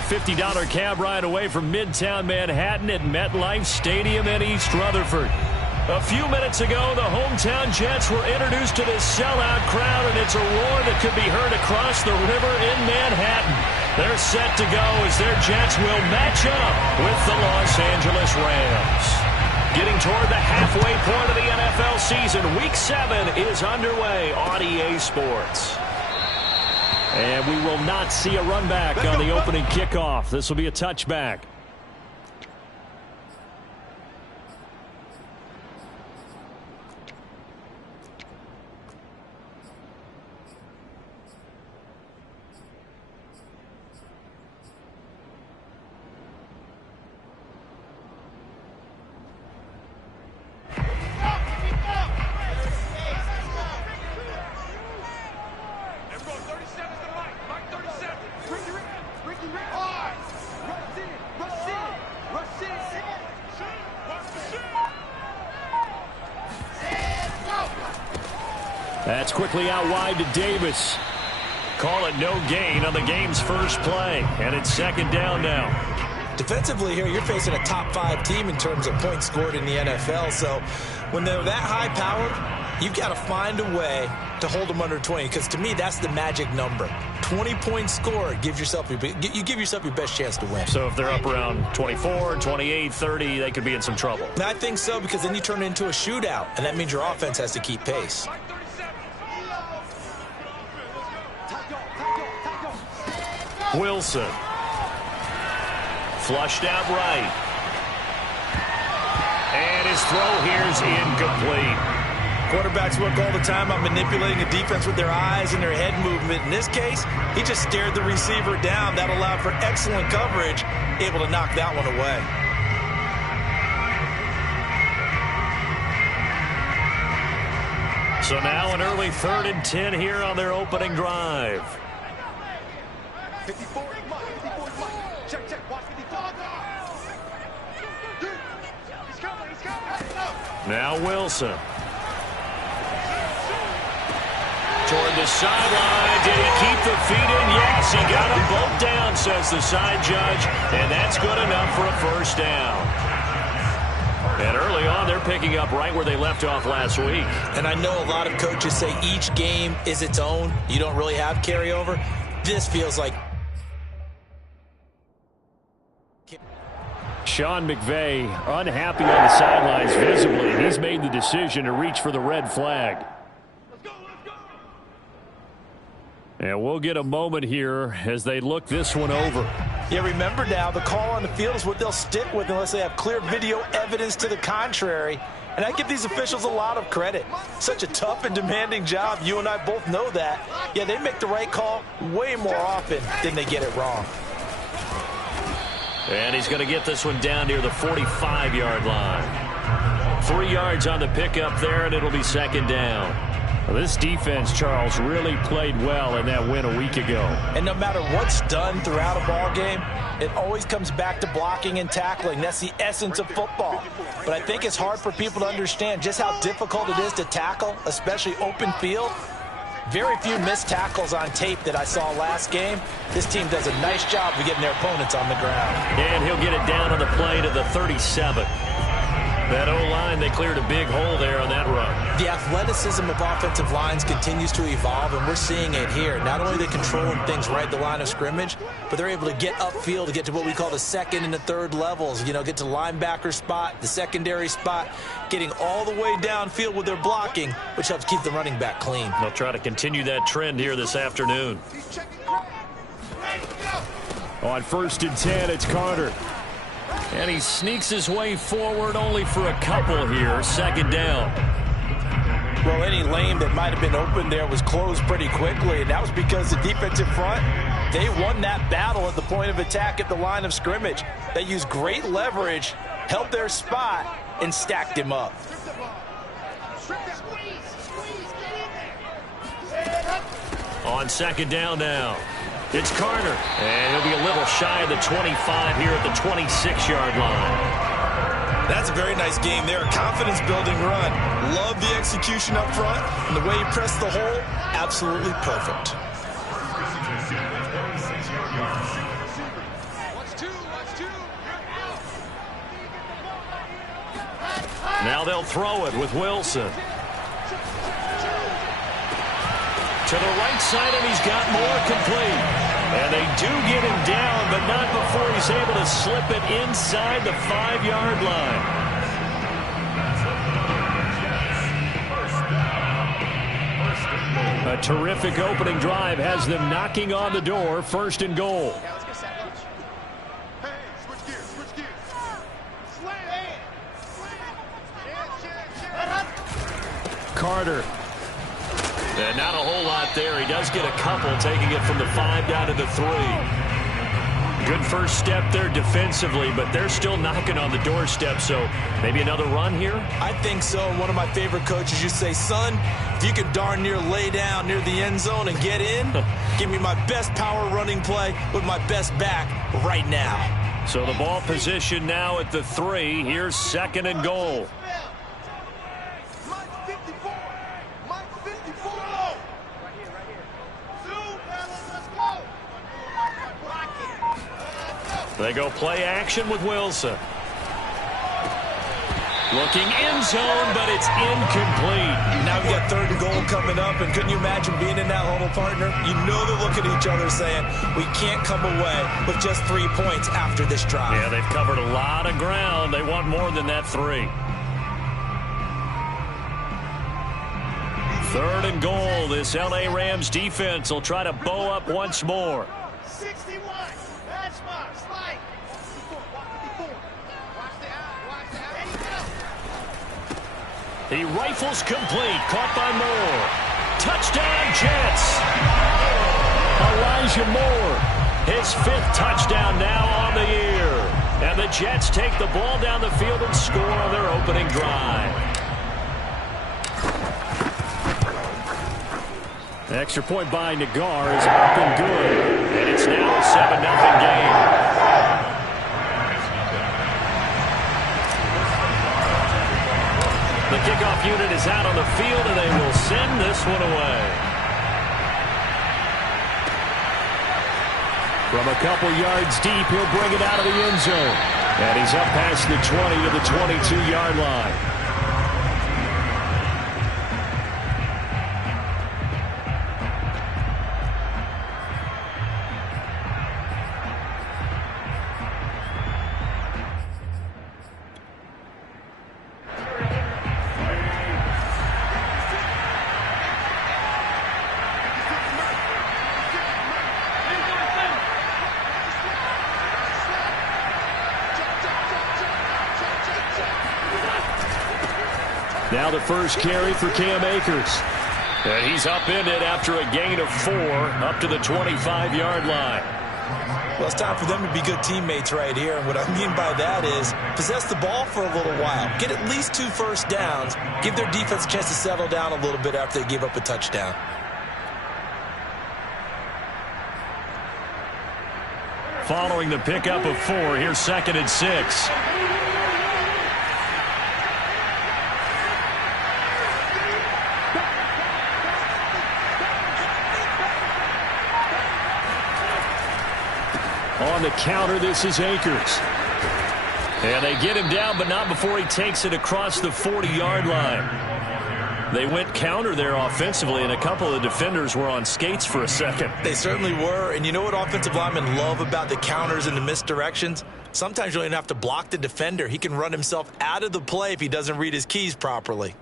a $50 cab ride away from Midtown Manhattan at MetLife Stadium in East Rutherford. A few minutes ago, the hometown Jets were introduced to this sellout crowd, and it's a roar that could be heard across the river in Manhattan. They're set to go as their Jets will match up with the Los Angeles Rams. Getting toward the halfway point of the NFL season, Week 7 is underway on EA Sports. And we will not see a run back on the opening kickoff. This will be a touchback. That's quickly out wide to Davis. Call it no gain on the game's first play. And it's second down now. Defensively here, you're facing a top 5 team in terms of points scored in the NFL. So when they're that high-powered, you've got to find a way to hold them under 20. Because to me, that's the magic number. 20 points scored, you give yourself your best chance to win. So if they're up around 24, 28, 30, they could be in some trouble. I think so, because then you turn it into a shootout, and that means your offense has to keep pace. Wilson. Flushed out right. And his throw here's incomplete. Quarterbacks work all the time on manipulating a defense with their eyes and their head movement. In this case, he just stared the receiver down. That allowed for excellent coverage, able to knock that one away. So now an early 3rd and 10 here on their opening drive. 54 is Mike. 54 is Mike. Check, check. Watch 54. He's coming. He's coming. Now Wilson. Toward the sideline. Did he keep the feet in? Yes, he got them both down, says the side judge. And that's good enough for a first down. And early on, they're picking up right where they left off last week. And I know a lot of coaches say each game is its own. You don't really have carryover. This feels like... Sean McVay unhappy on the sidelines visibly. He's made the decision to reach for the red flag. And we'll get a moment here as they look this one over. Yeah, remember now, the call on the field is what they'll stick with unless they have clear video evidence to the contrary. And I give these officials a lot of credit. Such a tough and demanding job. You and I both know that. Yeah, they make the right call way more often than they get it wrong. And he's going to get this one down near the 45-yard line. 3 yards on the pickup there, and it'll be second down. Well, this defense, Charles, really played well in that win a week ago. And no matter what's done throughout a ball game, it always comes back to blocking and tackling. That's the essence of football. But I think it's hard for people to understand just how difficult it is to tackle, especially open field. Very few missed tackles on tape that I saw last game. This team does a nice job of getting their opponents on the ground. And he'll get it down on the play to the 37. That O-line, they cleared a big hole there on that run. The athleticism of offensive lines continues to evolve, and we're seeing it here. Not only are they controlling things right at the line of scrimmage, but they're able to get upfield to get to what we call the second and the third levels. You know, get to the linebacker spot, the secondary spot, getting all the way downfield with their blocking, which helps keep the running back clean. They'll try to continue that trend here this afternoon. On 1st and 10, it's Carter. And he sneaks his way forward only for a couple here. Second down. Well, any lane that might have been open there was closed pretty quickly, and that was because the defensive front, they won that battle at the point of attack at the line of scrimmage. They used great leverage, held their spot, and stacked him up. On second down now. It's Carter, and he'll be a little shy of the 25 here at the 26-yard line. That's a very nice game there. Confidence-building run. Love the execution up front, and the way he pressed the hole, absolutely perfect. Now they'll throw it with Wilson. To the right side, and he's got more complete. And they do get him down, but not before he's able to slip it inside the 5-yard line. A terrific opening drive has them knocking on the door, 1st and goal. Carter. And not a whole lot there. He does get a couple, taking it from the 5 down to the 3. Good first step there defensively, but they're still knocking on the doorstep, so maybe another run here? I think so. One of my favorite coaches used to say, son, if you can darn near lay down near the end zone and get in, give me my best power running play with my best back right now. So the ball position now at the 3. Here's 2nd and goal. They go play action with Wilson. Looking end zone, but it's incomplete. Now we got 3rd and goal coming up, and couldn't you imagine being in that huddle, partner? You know they're looking at each other saying, we can't come away with just 3 points after this drive. Yeah, they've covered a lot of ground. They want more than that 3. 3rd and goal. This L.A. Rams defense will try to bow up once more. 61. That's my slide. Watch the out. He rifles complete. Caught by Moore. Touchdown, Jets. Elijah Moore. His 5th touchdown now on the year. And the Jets take the ball down the field and score on their opening drive. The extra point by Nagar is up and good. And it's now a 7-0 game. The kickoff unit is out on the field, and they will send this one away. From a couple yards deep, he'll bring it out of the end zone. And he's up past the 20 to the 22-yard line. Now the first carry for Cam Akers. And he's up in it after a gain of 4 up to the 25-yard line. Well, it's time for them to be good teammates right here. And what I mean by that is possess the ball for a little while. Get at least 2 first downs. Give their defense a chance to settle down a little bit after they give up a touchdown. Following the pickup of 4, here's 2nd and 6. On the counter, this is Akers. And they get him down, but not before he takes it across the 40-yard line. They went counter there offensively, and a couple of defenders were on skates for a second. They certainly were, and you know what offensive linemen love about the counters and the misdirections? Sometimes you don't even have to block the defender. He can run himself out of the play if he doesn't read his keys properly.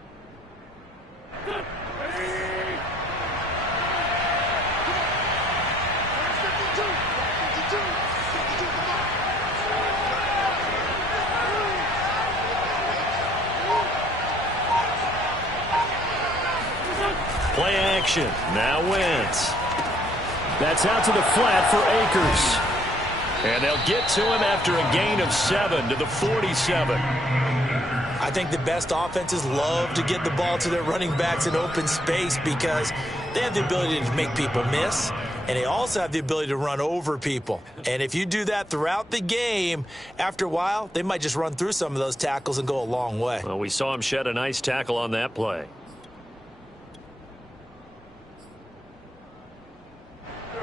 Play action. Now Wentz. That's out to the flat for Akers. And they'll get to him after a gain of 7 to the 47. I think the best offenses love to get the ball to their running backs in open space because they have the ability to make people miss, and they also have the ability to run over people. And if you do that throughout the game, after a while, they might just run through some of those tackles and go a long way. Well, we saw him shed a nice tackle on that play.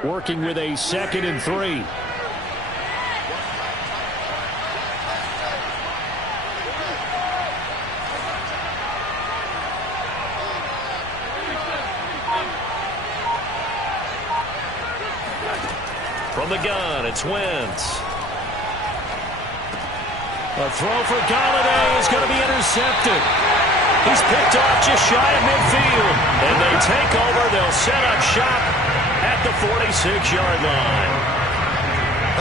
Working with a 2nd and 3. From the gun, it's Wentz. A throw for Galladay is going to be intercepted. He's picked off just shy of midfield. And they take over. They'll set up shop at the 46-yard line.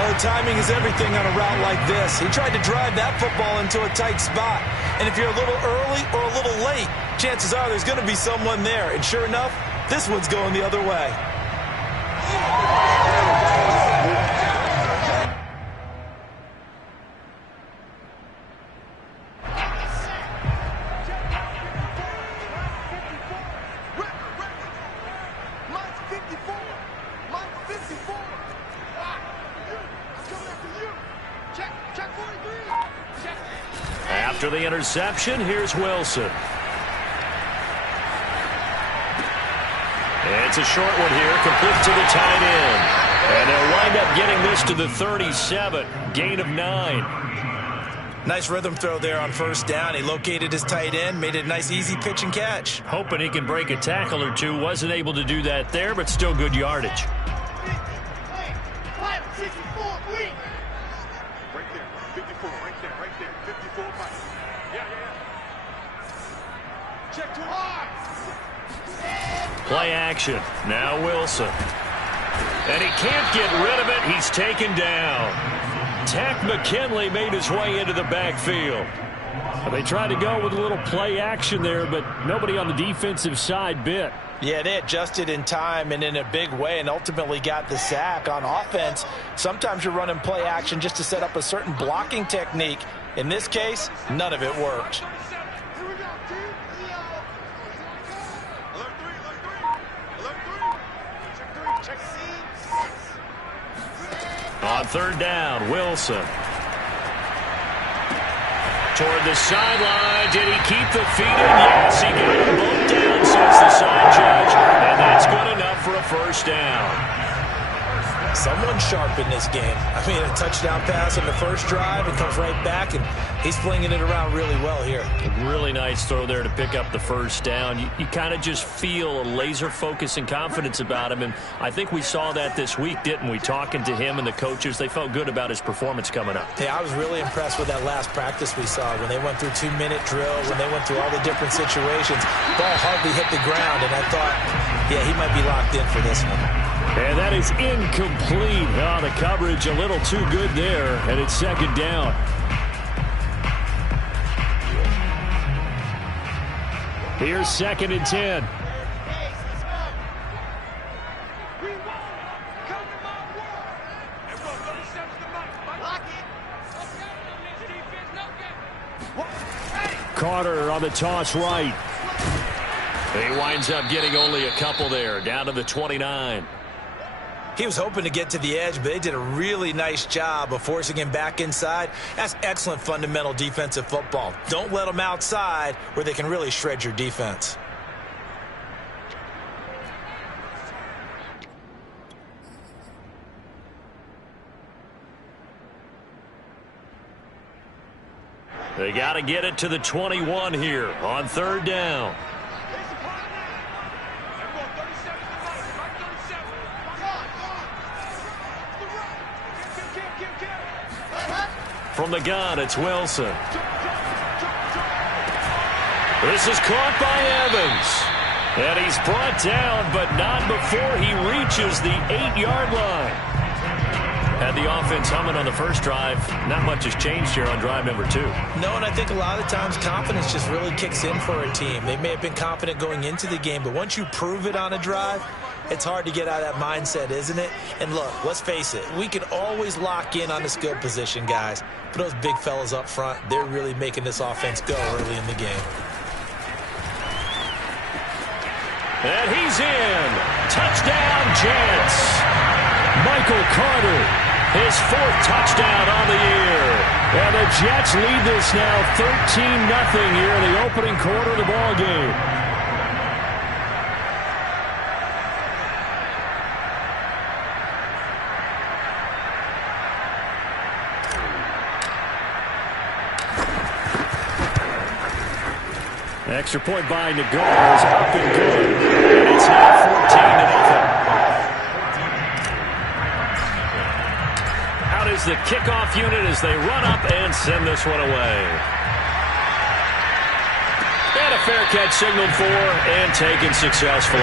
Oh, timing is everything on a route like this. He tried to drive that football into a tight spot. And if you're a little early or a little late, chances are there's going to be someone there. And sure enough, this one's going the other way. After the interception, here's Wilson. It's a short one here, complete to the tight end. And they'll wind up getting this to the 37, gain of 9. Nice rhythm throw there on first down. He located his tight end, made it a nice easy pitch and catch. Hoping he can break a tackle or two. Wasn't able to do that there, but still good yardage. Play action. Now Wilson. And he can't get rid of it. He's taken down. Tack McKinley made his way into the backfield. They tried to go with a little play action there, but nobody on the defensive side bit. Yeah, they adjusted in time and in a big way and ultimately got the sack. On offense, sometimes you're running play action just to set up a certain blocking technique. In this case, none of it worked. On third down, Wilson. Toward the sideline. Did he keep the feet in? Yes, he got them both down, says the side judge. And that's good enough for a first down. Someone sharp in this game. I mean, a touchdown pass on the first drive and comes right back, and he's flinging it around really well here. A really nice throw there to pick up the first down. You kind of just feel a laser focus and confidence about him, and I think we saw that this week, didn't we? Talking to him and the coaches, they felt good about his performance coming up. Yeah, I was really impressed with that last practice we saw when they went through 2-minute drill, when they went through all the different situations. Ball hardly hit the ground, and I thought, yeah, he might be locked in for this one. And that is incomplete. Oh, the coverage a little too good there, and it's second down. Here's 2nd and 10. Carter on the toss right. He winds up getting only a couple there, down to the 29. He was hoping to get to the edge, but they did a really nice job of forcing him back inside. That's excellent fundamental defensive football. Don't let them outside where they can really shred your defense. They got to get it to the 21 here on third down. From the gun, it's Wilson. This is caught by Evans. And he's brought down, but not before he reaches the 8-yard line. Had the offense humming on the first drive. Not much has changed here on drive number 2. No, and I think a lot of times confidence just really kicks in for a team. They may have been confident going into the game, but once you prove it on a drive, it's hard to get out of that mindset, isn't it? And look, let's face it, we can always lock in on the skill position, guys. But those big fellas up front, they're really making this offense go early in the game. And he's in. Touchdown, Jets. Michael Carter, his 4th touchdown on the year. And the Jets lead this now 13-0 here in the opening quarter of the ball game. Extra point by Nagar is up and good. And it's now 14-0. is the kickoff unit as they run up and send this one away. And a fair catch signaled for and taken successfully.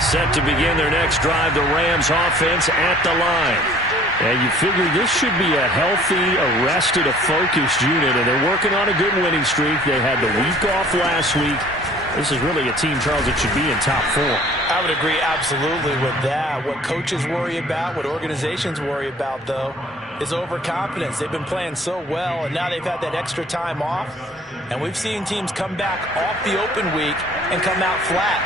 Set to begin their next drive, the Rams offense at the line. And you figure this should be a healthy, arrested, a focused unit, and they're working on a good winning streak. They had the week off last week. This is really a team, Charles, that should be in top 4. I would agree absolutely with that. What coaches worry about, what organizations worry about, though, is overconfidence. They've been playing so well, and now they've had that extra time off. And we've seen teams come back off the open week and come out flat.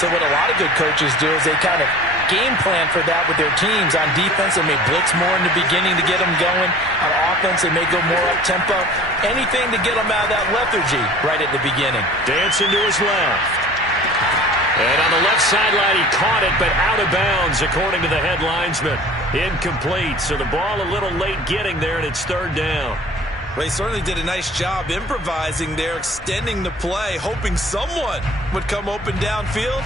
So what a lot of good coaches do is they kind of game plan for that with their teams. On defense, they may blitz more in the beginning to get them going. On offense, they may go more up-tempo. Anything to get them out of that lethargy right at the beginning. Dancing to his left. And on the left sideline, he caught it, but out of bounds, according to the head linesman. Incomplete, so the ball a little late getting there, and it's third down. Well, he certainly did a nice job improvising there, extending the play, hoping someone would come open downfield,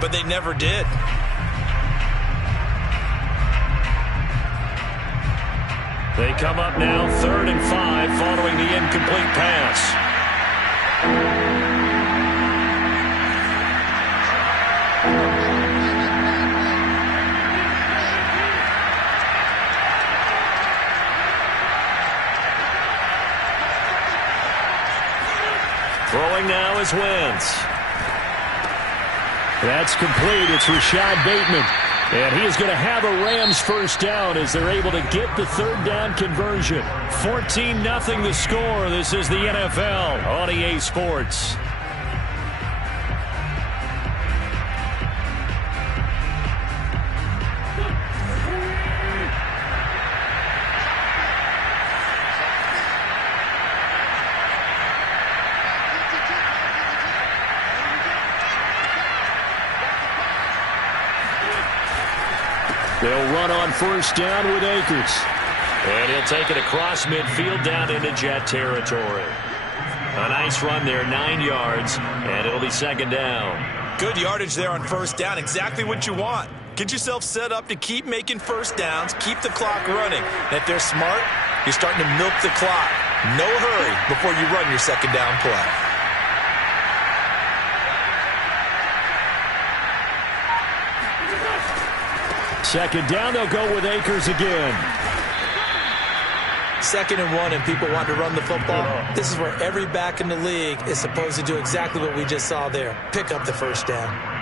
but they never did. They come up now, 3rd and 5, following the incomplete pass. Throwing now is Wentz. That's complete. It's Rashad Bateman. And he is going to have a Rams first down as they're able to get the third down conversion. 14-0 the score. This is the NFL on EA Sports. They'll run on first down with Akers. And he'll take it across midfield down into Jet territory. A nice run there, 9 yards, and it'll be second down. Good yardage there on first down, exactly what you want. Get yourself set up to keep making first downs, keep the clock running. And if they're smart, you're starting to milk the clock. No hurry before you run your second down play. Second down, they'll go with Akers again. 2nd and 1, and people want to run the football. This is where every back in the league is supposed to do exactly what we just saw there. Pick up the first down.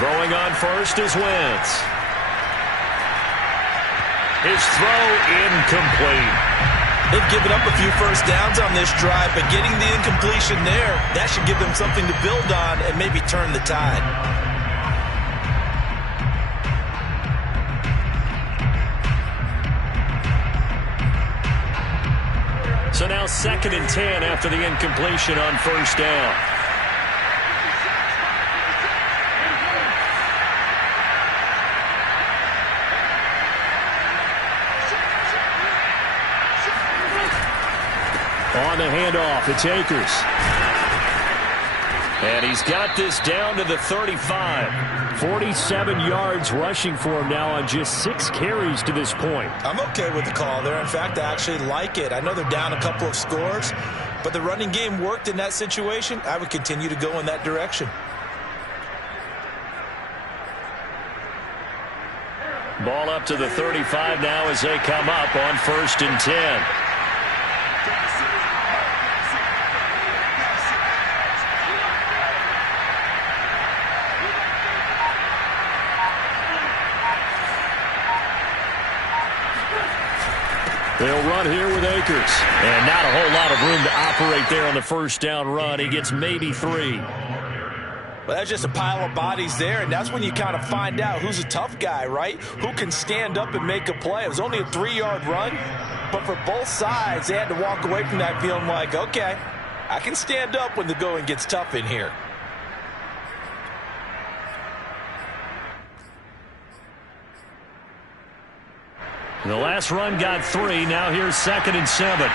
Throwing on first is Wentz. His throw incomplete. They've given up a few first downs on this drive, but getting the incompletion there, that should give them something to build on and maybe turn the tide. So now 2nd and 10 after the incompletion on first down. On the handoff, it's Akers. And he's got this down to the 35. 47 yards rushing for him now on just 6 carries to this point. I'm okay with the call there. In fact, I actually like it. I know they're down a couple of scores, but the running game worked in that situation. I would continue to go in that direction. Ball up to the 35 now as they come up on 1st and 10. They'll run here with Akers. And not a whole lot of room to operate there on the first down run. He gets maybe 3. Well, that's just a pile of bodies there, and that's when you kind of find out who's a tough guy, right? Who can stand up and make a play. It was only a 3-yard run, but for both sides, they had to walk away from that feeling like, okay, I can stand up when the going gets tough in here. The last run got 3. Now here's 2nd and 7.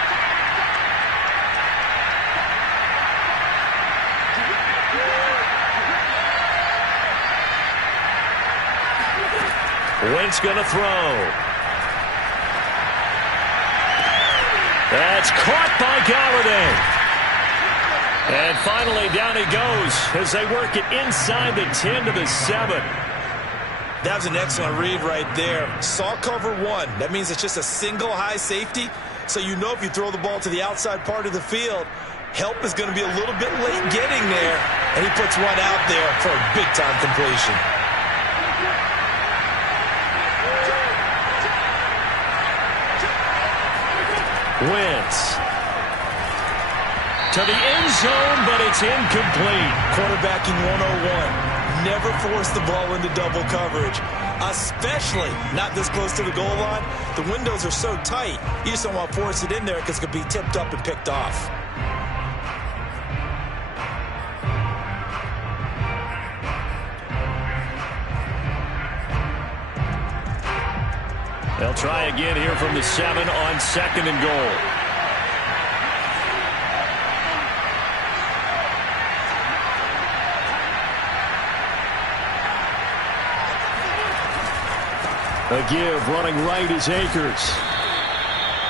Wentz going to throw. That's caught by Galladay. And finally down he goes as they work it inside the 10 to the 7. That was an excellent read right there. Saw cover 1. That means it's just a single high safety. So you know if you throw the ball to the outside part of the field, help is going to be a little bit late getting there. And he puts one out there for a big-time completion. Wentz to the end zone, but it's incomplete. Quarterbacking 101. Never force the ball into double coverage, especially not this close to the goal line. The windows are so tight, you just don't want to force it in there because it could be tipped up and picked off. They'll try again here from the 7 on 2nd and goal. A give running right is Akers.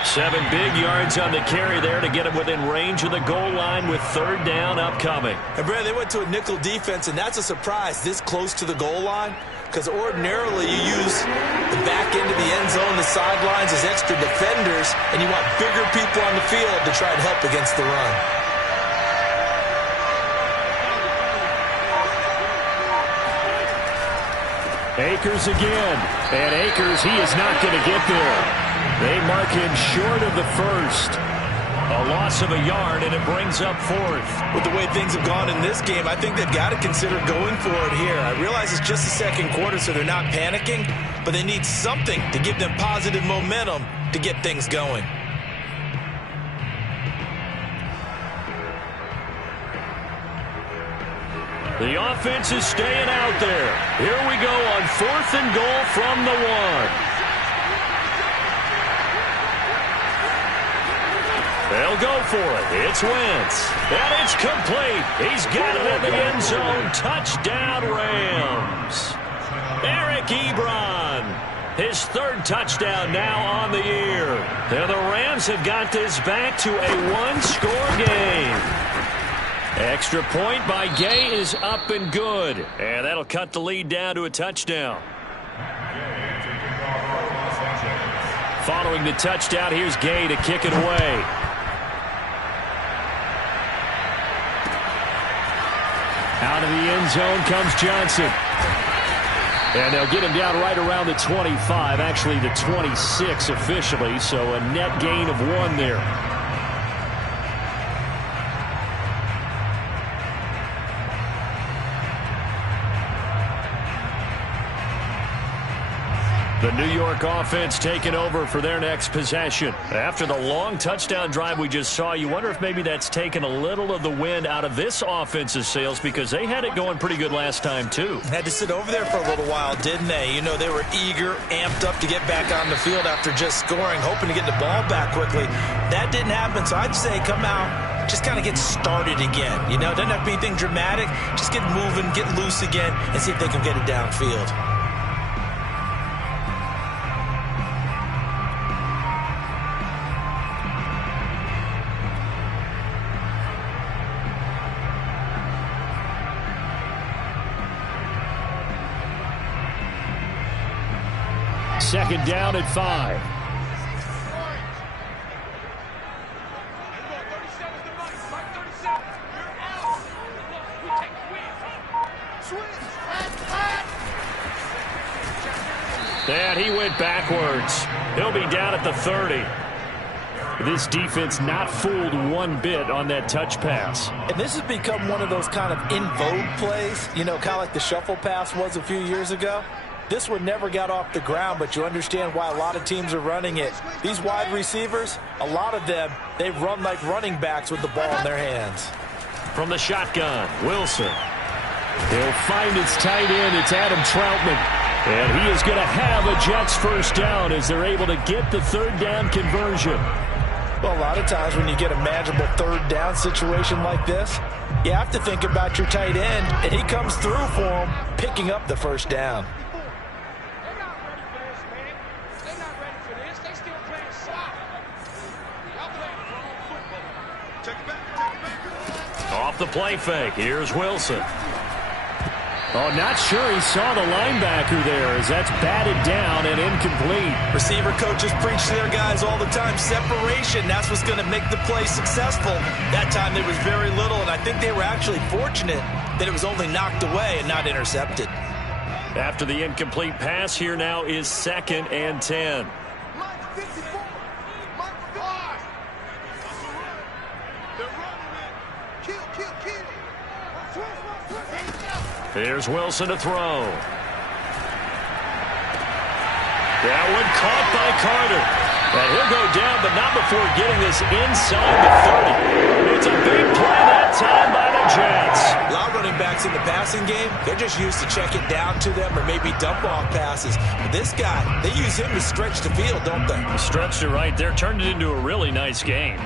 7 big yards on the carry there to get him within range of the goal line with 3rd down upcoming. And Brad, they went to a nickel defense, and that's a surprise this close to the goal line. Because ordinarily you use the back end of the end zone, the sidelines as extra defenders, and you want bigger people on the field to try and help against the run. Akers again. And Akers, he is not going to get there. They mark him short of the first. A loss of a yard, and it brings up 4th. With the way things have gone in this game, I think they've got to consider going for it here. I realize it's just the 2nd quarter, so they're not panicking, but they need something to give them positive momentum to get things going. The offense is staying out there. Here we go on 4th and goal from the 1. They'll go for it. It's Wentz. And it's complete. He's got it in the end zone. Touchdown, Rams. Eric Ebron. His 3rd touchdown now on the year. And the Rams have got this back to a 1-score game. Extra point by Gay is up and good. And that'll cut the lead down to a touchdown. Following the touchdown, here's Gay to kick it away. Out of the end zone comes Johnson. And they'll get him down right around the 25, actually the 26 officially, so a net gain of 1 there. The New York offense taking over for their next possession. After the long touchdown drive we just saw, you wonder if maybe that's taken a little of the wind out of this offense's sails because they had it going pretty good last time, too. Had to sit over there for a little while, didn't they? You know, they were eager, amped up to get back on the field after just scoring, hoping to get the ball back quickly. That didn't happen, so I'd say come out, just kind of get started again. You know, it doesn't have to be anything dramatic. Just get moving, get loose again, and see if they can get it downfield. Second down at 5. And he went backwards. He'll be down at the 30. This defense not fooled one bit on that touch pass. And this has become one of those kind of in vogue plays, you know, kind of like the shuffle pass was a few years ago. This one never got off the ground, but you understand why a lot of teams are running it. These wide receivers, a lot of them, they run like running backs with the ball in their hands. From the shotgun, Wilson. He'll find its tight end. It's Adam Troutman. And he is going to have a Jets first down as they're able to get the third down conversion. Well, a lot of times when you get a manageable third down situation like this, you have to think about your tight end, and he comes through for him, picking up the first down. They're not ready for this, man. They're not ready for this. They still playing soft. Y'all playing wrong football. Take it back. Off the play fake, here's Wilson. Oh, not sure he saw the linebacker there as that's batted down and incomplete. Receiver coaches preach to their guys all the time. Separation, that's what's going to make the play successful. That time there was very little, and I think they were actually fortunate that it was only knocked away and not intercepted. After the incomplete pass, here now is 2nd and 10. Here's Wilson to throw. That one caught by Carter. And he'll go down, but not before getting this inside the 30. It's a big play that time by the Jets. A lot of running backs in the passing game, they're just used to check it down to them or maybe dump off passes. But this guy, they use him to stretch the field, don't they? Stretched it right there, turned it into a really nice game.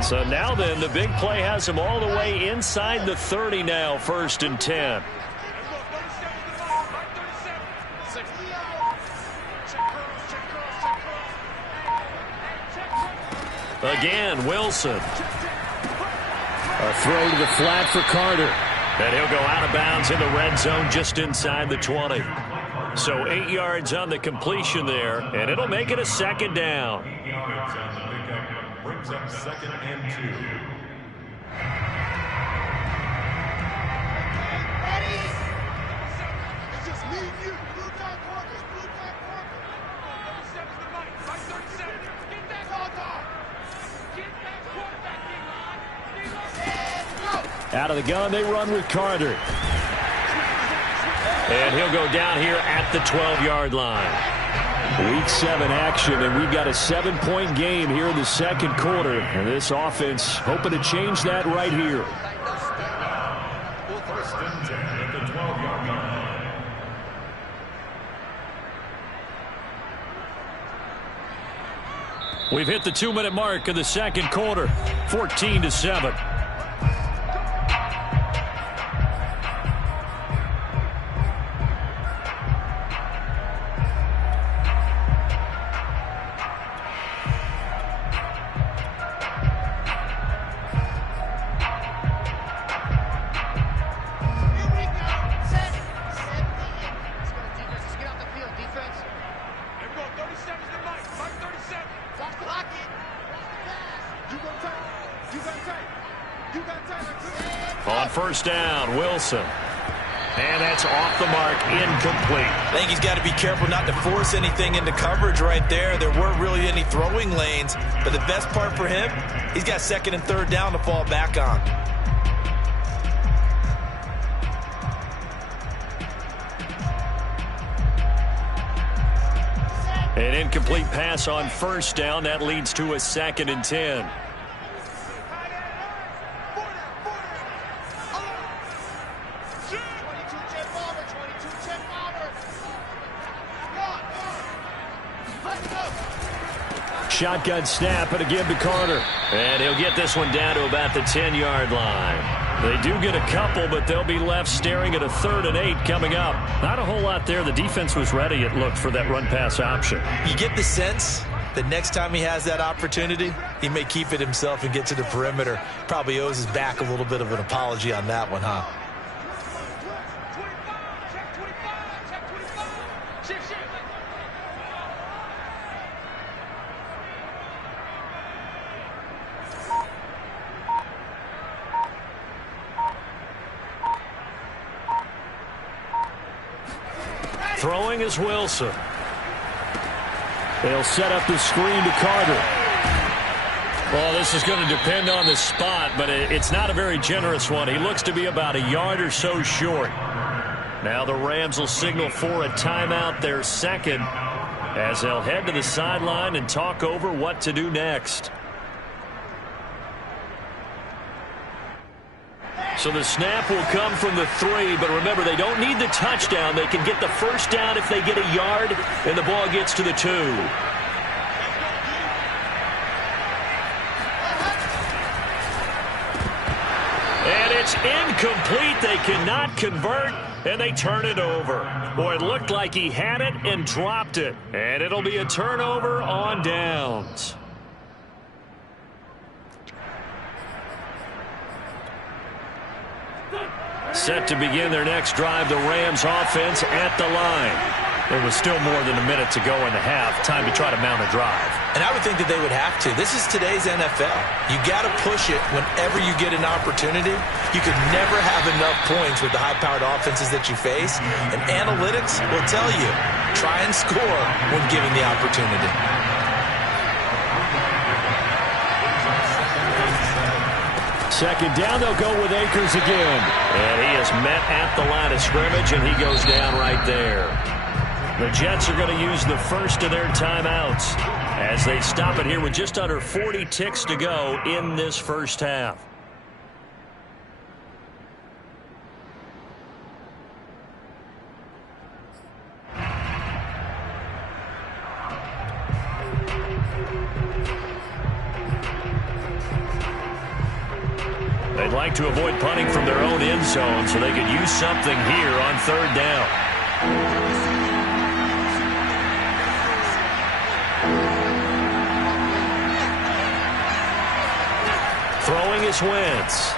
So now then, the big play has him all the way inside the 30 now, 1st and 10. Again, Wilson. A throw to the flat for Carter. And he'll go out of bounds in the red zone just inside the 20. So 8 yards on the completion there, and it'll make it a 2nd down. Brings up 2nd and 2. Ready? It's just me and you. Blue tag corners. Blue tag corners. 37's the money. 37. Get that dog. Get that quarterback in line. Out of the gun, they run with Carter. And he'll go down here at the 12-yard line. Week 7 action, and we've got a 7-point game here in the 2nd quarter. And this offense hoping to change that right here. 1st and 10 at the 12-yard line. We've hit the 2-minute mark of the 2nd quarter, 14-7. On 1st down, Wilson. And that's off the mark, incomplete. I think he's got to be careful not to force anything into coverage right there. There weren't really any throwing lanes, but the best part for him, he's got 2nd and 3rd down to fall back on. An incomplete pass on 1st down. That leads to a 2nd and 10. Shotgun snap, and again to Carter. And he'll get this one down to about the 10-yard line. They do get a couple, but they'll be left staring at a 3rd and 8 coming up. Not a whole lot there. The defense was ready, it looked, for that run-pass option. You get the sense that next time he has that opportunity, he may keep it himself and get to the perimeter. Probably owes his back a little bit of an apology on that one, huh? Throwing is Wilson. They'll set up the screen to Carter. Well, this is going to depend on the spot, but it's not a very generous one. He looks to be about a yard or so short. Now the Rams will signal for a timeout, their second, as they'll head to the sideline and talk over what to do next. So the snap will come from the 3, but remember, they don't need the touchdown. They can get the first down if they get a yard, and the ball gets to the 2. And it's incomplete. They cannot convert, and they turn it over. Boy, it looked like he had it and dropped it. And it'll be a turnover on downs. Set to begin their next drive, the Rams offense at the line. There was still more than a minute to go in the half. Time to try to mount a drive. And I would think that they would have to. This is today's NFL. You got to push it whenever you get an opportunity. You could never have enough points with the high-powered offenses that you face. And analytics will tell you, try and score when given the opportunity. Second down, they'll go with Akers again. And he is met at the line of scrimmage, and he goes down right there. The Jets are going to use the first of their timeouts as they stop it here with just under 40 ticks to go in this first half. They'd like to avoid punting from their own end zone so they could use something here on third down. Throwing is Wentz.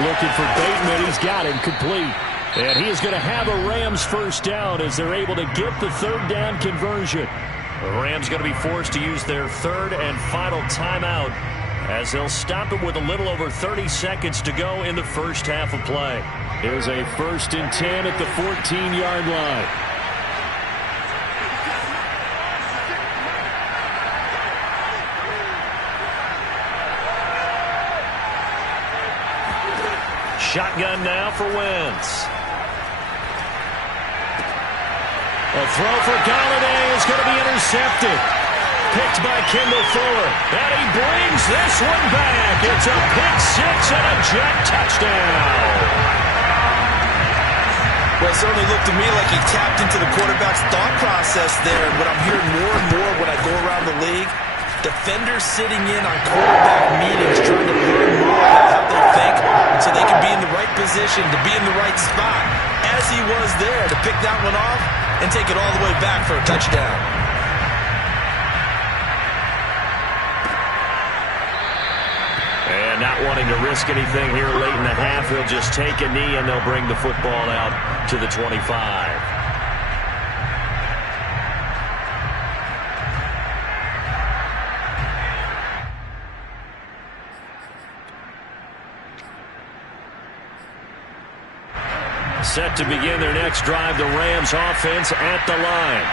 Looking for Bateman. He's got him complete. And he is going to have a Rams first down as they're able to get the third down conversion. The Rams going to be forced to use their third and final timeout as they'll stop it with a little over 30 seconds to go in the first half of play. Here's a 1st and 10 at the 14-yard line. Shotgun now for Wentz. A throw for Galladay is going to be intercepted. Picked by Kendall Fuller. And he brings this one back. It's a pick 6 and a Jet touchdown. Well, it certainly looked to me like he tapped into the quarterback's thought process there. And what I'm hearing more and more when I go around the league, defenders sitting in on quarterback meetings trying to learn more about how they think so they can be in the right position, to be in the right spot, as he was there, to pick that one off and take it all the way back for a touchdown. And not wanting to risk anything here late in the half, he'll just take a knee and they'll bring the football out to the 25. Set to begin their next drive, the Rams offense at the line.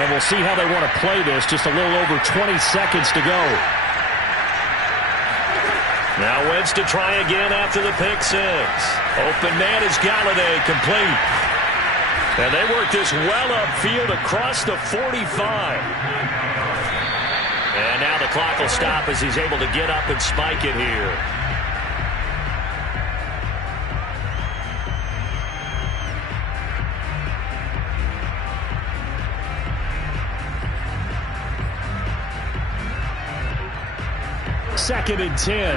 And we'll see how they want to play this. Just a little over 20 seconds to go. Now Wentz to try again after the pick 6. Open man is Galladay, complete. And they work this well upfield across the 45. And now the clock will stop as he's able to get up and spike it here. Second and 10.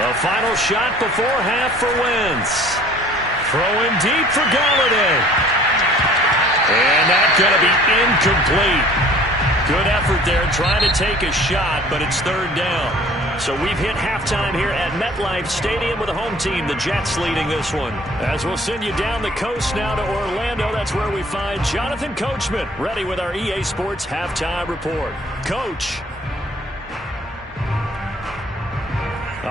A final shot before half for Wentz. Throwing deep for Galladay. And that's going to be incomplete. Good effort there trying to take a shot, but it's third down. So we've hit halftime here at MetLife Stadium with the home team, the Jets, leading this one. As we'll send you down the coast now to Orlando, that's where we find Jonathan Coachman, ready with our EA Sports halftime report. Coach.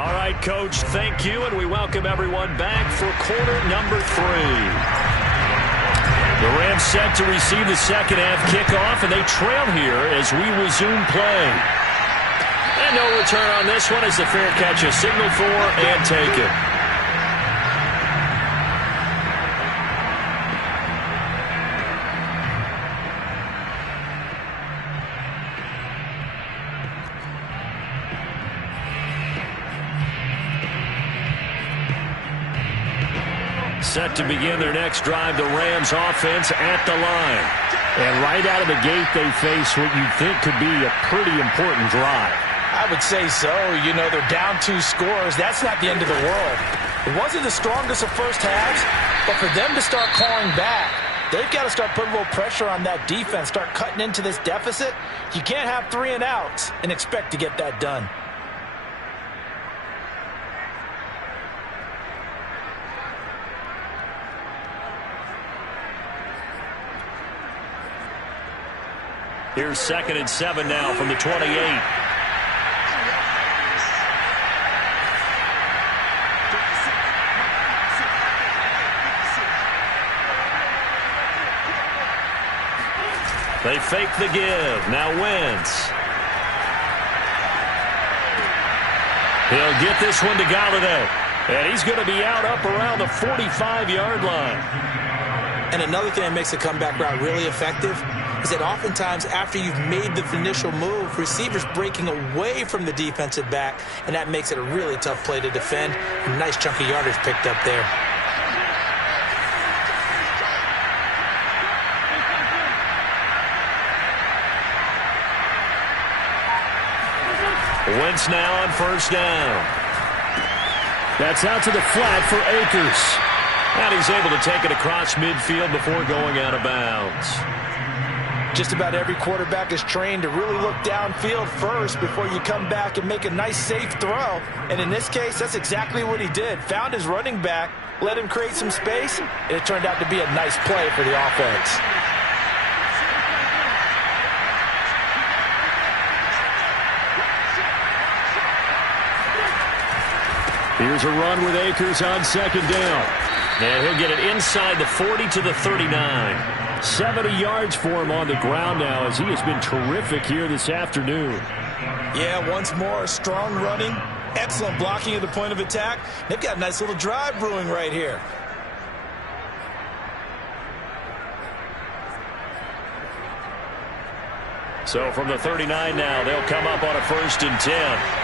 All right, Coach, thank you, and we welcome everyone back for quarter number 3. The Rams set to receive the second half kickoff, and they trail here as we resume play. And no return on this one as the fair catch is signaled for and taken. Set to begin their next drive, the Rams offense at the line. And right out of the gate, they face what you think could be a pretty important drive. I would say so. You know, they're down 2 scores. That's not the end of the world. It wasn't the strongest of first halves, but for them to start clawing back, they've got to start putting a little pressure on that defense, start cutting into this deficit. You can't have 3 and outs and expect to get that done. Here's 2nd and 7 now from the 28. They fake the give. Now Wentz. He'll get this one to Galladay. And he's going to be out up around the 45-yard line. And another thing that makes the comeback route really effective is that oftentimes after you've made the initial move, receivers breaking away from the defensive back, and that makes it a really tough play to defend. A nice chunk of yardage picked up there. Wentz now on 1st down. That's out to the flat for Akers. And he's able to take it across midfield before going out of bounds. Just about every quarterback is trained to really look downfield first before you come back and make a nice, safe throw. And in this case, that's exactly what he did. Found his running back, let him create some space, and it turned out to be a nice play for the offense. Here's a run with Akers on 2nd down. And he'll get it inside the 40 to the 39. 70 yards for him on the ground now as he has been terrific here this afternoon. Yeah, once more, strong running, excellent blocking at the point of attack. They've got a nice little drive brewing right here. So from the 39 now, they'll come up on a 1st and 10.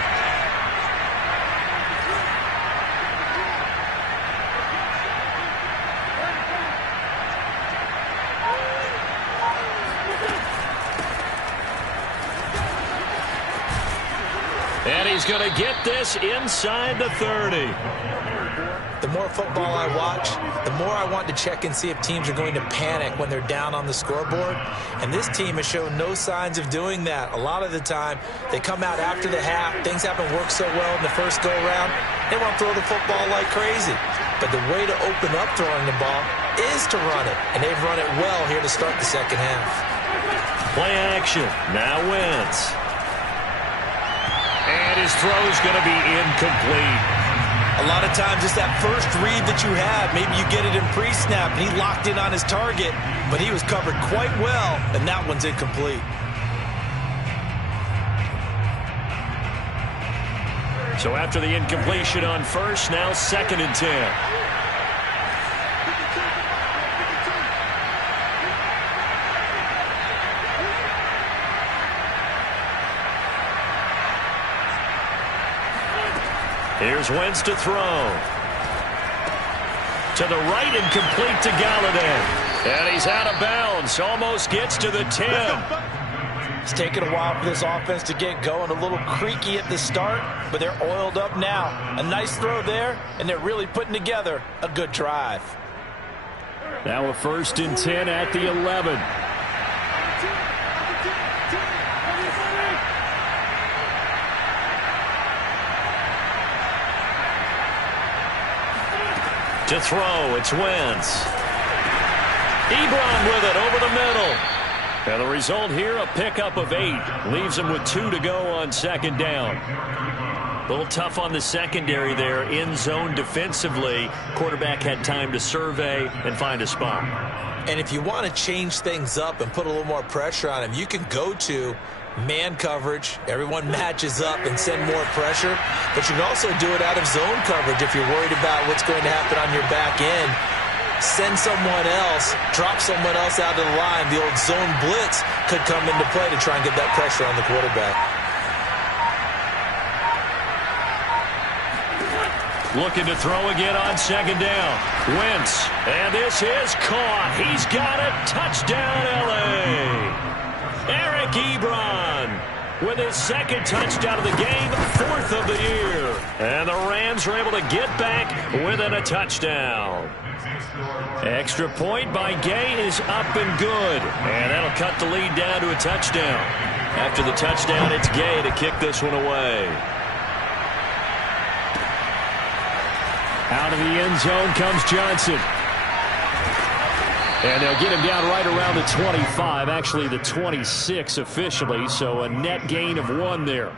And he's going to get this inside the 30. The more football I watch, the more I want to check and see if teams are going to panic when they're down on the scoreboard. And this team has shown no signs of doing that. A lot of the time, they come out after the half. Things haven't worked so well in the first go-around. They want to throw the football like crazy. But the way to open up throwing the ball is to run it. And they've run it well here to start the second half. Play action. Now Wentz. And his throw's going to be incomplete. A lot of times it's that first read that you have. Maybe you get it in pre-snap, and he locked in on his target, but he was covered quite well, and that one's incomplete. So after the incompletion on 1st, now 2nd and 10. Here's Wentz to throw. To the right and complete to Galladay. And he's out of bounds. Almost gets to the 10. It's taken a while for this offense to get going. A little creaky at the start, but they're oiled up now. A nice throw there, and they're really putting together a good drive. Now a 1st and 10 at the 11. To throw, it's Wentz. Ebron with it over the middle. And the result here, a pickup of 8. Leaves him with 2 to go on 2nd down. A little tough on the secondary there, in zone defensively. Quarterback had time to survey and find a spot. And if you want to change things up and put a little more pressure on him, you can go to man coverage. Everyone matches up and send more pressure. But you can also do it out of zone coverage if you're worried about what's going to happen on your back end. Send someone else, drop someone else out of the line. The old zone blitz could come into play to try and get that pressure on the quarterback. Looking to throw again on second down. Wentz. And this is caught. He's got it. Touchdown, L.A. Eric Ebron with his second touchdown of the game, 4th of the year. And the Rams are able to get back within a touchdown. Extra point by Gay is up and good. And that'll cut the lead down to a touchdown. After the touchdown, it's Gay to kick this one away. Out of the end zone comes Johnson. And they'll get him down right around the 25, actually the 26 officially, so a net gain of 1 there.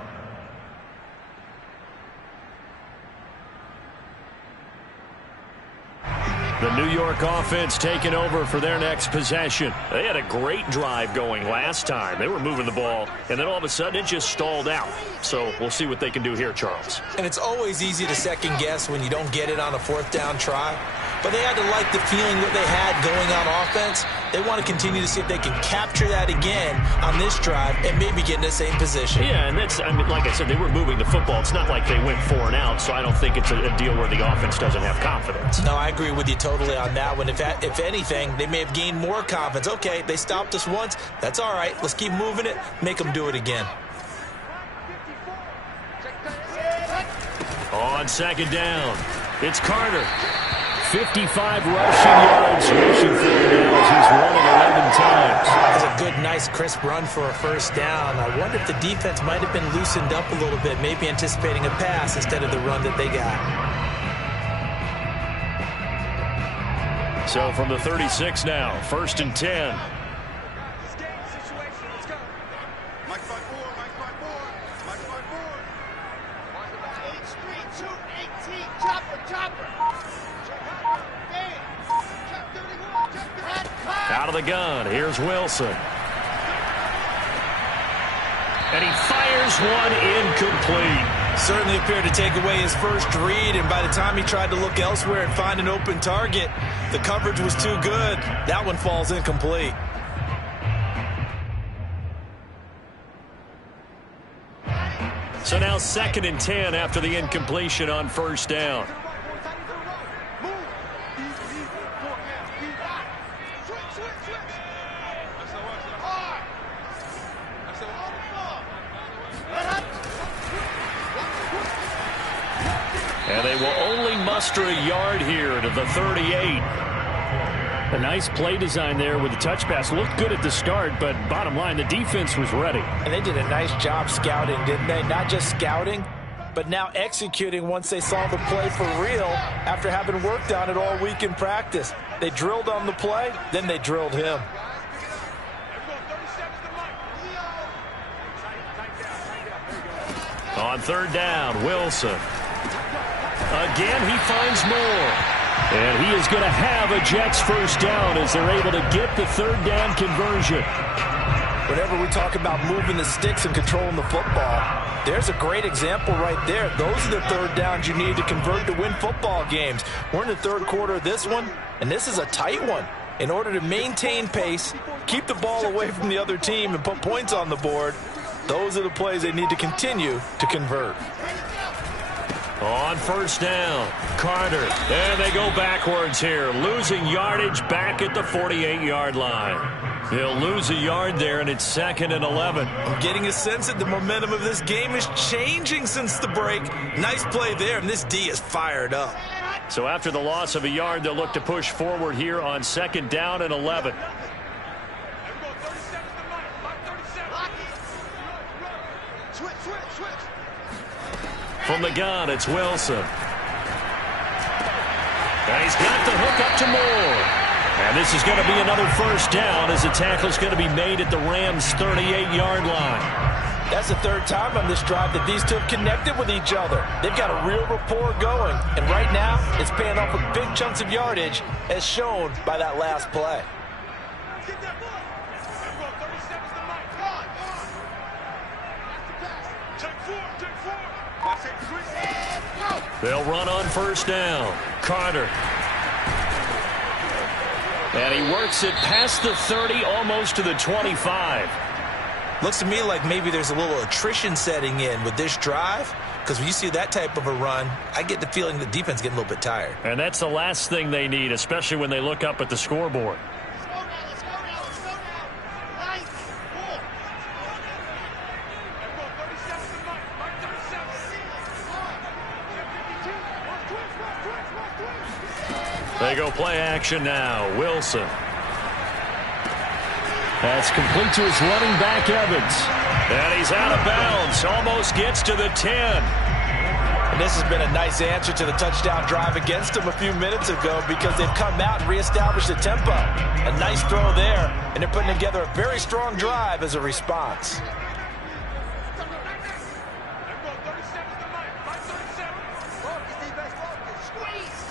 The New York offense taking over for their next possession. They had a great drive going last time. They were moving the ball, and then all of a sudden it just stalled out. So we'll see what they can do here, Charles. And it's always easy to second guess when you don't get it on a 4th down try. But they had to like the feeling that they had going on offense. They want to continue to see if they can capture that again on this drive and maybe get in the same position. Yeah, and that's, I mean, like I said, they were moving the football. It's not like they went 4 and out, so I don't think it's a deal where the offense doesn't have confidence. No, I agree with you totally on that one. If anything, they may have gained more confidence. Okay, they stopped us once. That's all right. Let's keep moving it. Make them do it again. On second down, it's Carter. 55 rushing yards. Rushing for the Bills. He's run it 11 times. That's a good, nice, crisp run for a first down. I wonder if the defense might have been loosened up a little bit, maybe anticipating a pass instead of the run that they got. So from the 36 now, 1st and 10. Out of the gun, here's Wilson. And he fires one incomplete. Certainly appeared to take away his first read, and by the time he tried to look elsewhere and find an open target, the coverage was too good. That one falls incomplete. So now 2nd and 10 after the incompletion on 1st down. And they will only muster a yard here to the 38. A nice play design there with the touch pass. Looked good at the start, but bottom line, the defense was ready. And they did a nice job scouting, didn't they? Not just scouting, but now executing once they saw the play for real after having worked on it all week in practice. They drilled on the play, then they drilled him. On 3rd down, Wilson. Again, he finds more. And he is going to have a Jets first down as they're able to get the 3rd down conversion. Whenever we talk about moving the sticks and controlling the football, there's a great example right there. Those are the 3rd downs you need to convert to win football games. We're in the 3rd quarter of this one, and this is a tight one. In order to maintain pace, keep the ball away from the other team, and put points on the board, those are the plays they need to continue to convert. On 1st down, Carter. And they go backwards here, losing yardage back at the 48-yard line. They'll lose a yard there, and it's 2nd and 11. I'm getting a sense that the momentum of this game is changing since the break. Nice play there, and this D is fired up. So after the loss of a yard, they'll look to push forward here on 2nd down and 11. From the gun, it's Wilson. And he's got the hook up to Moore. And this is going to be another first down as the tackle's going to be made at the Rams' 38-yard line. That's the third time on this drive that these two have connected with each other. They've got a real rapport going, and right now it's paying off with big chunks of yardage, as shown by that last play. Get that ball. 30 seconds to Mike. Come on. Take four. They'll run on first down. Carter. And he works it past the 30, almost to the 25. Looks to me like maybe there's a little attrition setting in with this drive, because when you see that type of a run, I get the feeling the defense is getting a little bit tired. And that's the last thing they need, especially when they look up at the scoreboard. Let's go now. Nice. Cool. 30 seconds to Mike. Mike, 30 seconds. 52. They go play action now. Wilson. That's complete to his running back, Evans. And he's out of bounds. Almost gets to the 10. And this has been a nice answer to the touchdown drive against them a few minutes ago, because they've come out and reestablished the tempo. A nice throw there, and they're putting together a very strong drive as a response. 30 seconds to Mike. Mike, 37. Focus, defense, focus. Squeeze.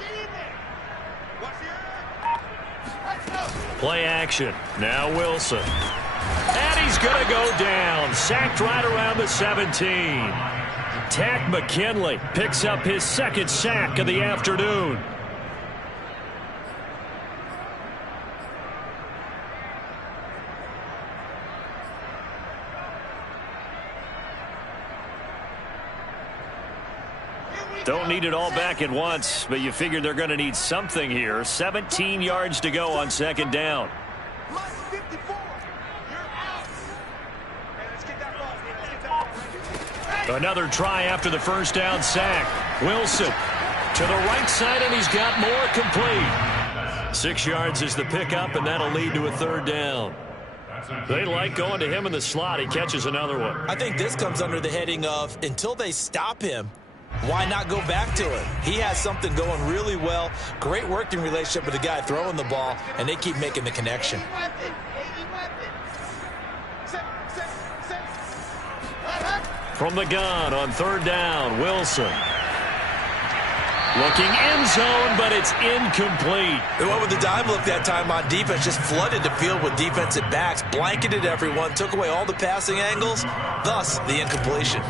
Get in there. Watch the air. Let's go. Play action. Now Wilson. And he's going to go down. Sacked right around the 17. Tack McKinley picks up his second sack of the afternoon. Don't need it all back at once, but you figure they're going to need something here. 17 yards to go on second down. Mike, 54. You're out. Hey, let's get that ball. Another try after the first down sack. Wilson to the right side, and he's got more complete. 6 yards is the pickup, and that'll lead to a third down. They like going to him in the slot. He catches another one. I think this comes under the heading of, until they stop him, why not go back to him? He has something going really well. Great working relationship with the guy throwing the ball, and they keep making the connection. From the gun on third down, Wilson. Looking end zone, but it's incomplete. They went with the dime look that time on defense, just flooded the field with defensive backs, blanketed everyone, took away all the passing angles, thus the incompletion.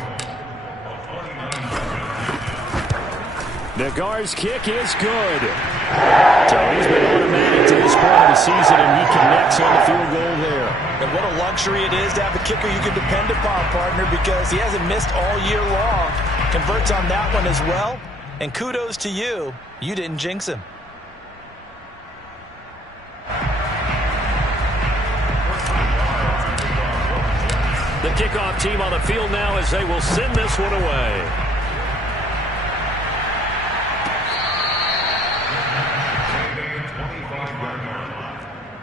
Nagar's kick is good. So he's been automatic to this point of the season, and he connects on the field goal there. And what a luxury it is to have a kicker you can depend upon, partner, because he hasn't missed all year long. Converts on that one as well. And kudos to you. You didn't jinx him. The kickoff team on the field now as they will send this one away.